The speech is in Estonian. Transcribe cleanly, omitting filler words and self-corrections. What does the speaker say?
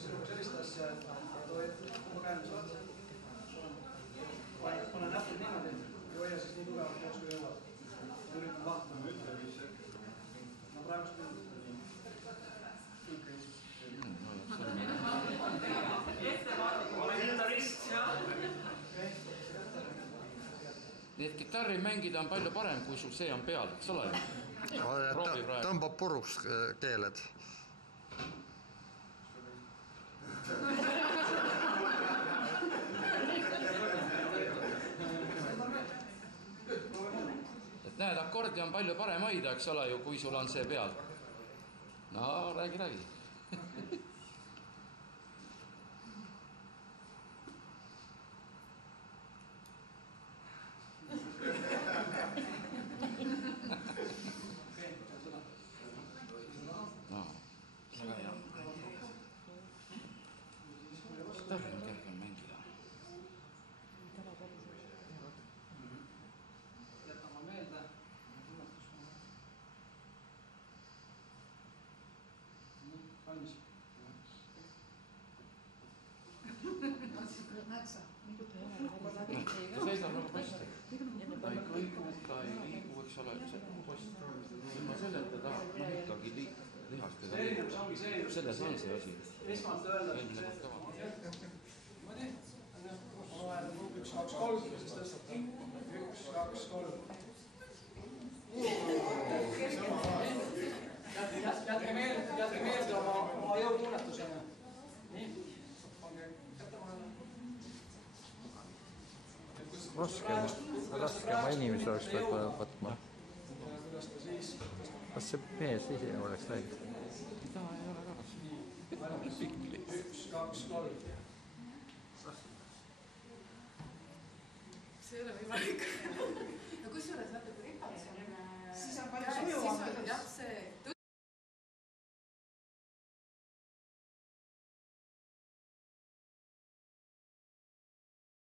sellist asja, et oma käenduse otsa. Pane näpud niimoodi ja hoia siis nii tugevalt koos kui jõuad. Üritan vahtama. No praegust küll. Ole kitarrist. Nii et kitarri mängida on palju parem, kui sul see on peal, eks ole? Tõmbab puruks keeled. Et näed, akordi on palju parem hoida, eks ole ju, kui sul on see peal. No, räägi. No, väga hea. Tõrg on kergem mängida. Jätama meelde. Valmis. Ta seisab nagu post. Ta ei kõigu, ta ei liigu, eks ole, see on post. Ilma selleta ta ikkagi lihastega liigu. Selles on see asi. Esmalt öelda, et see... Ma vajan 1, 2, 3, siis tõstab 1, 2, 3. Jätke meelde oma jõutunnetusena. Nii. Raskema inimese oleks võtma. Kas see mees ise oleks läinud? Ta ei ole väga raske. 1, 2, 3. See ei ole võimalik. No kui suures natuke ripad, siis on palju sujuvam. Jah, see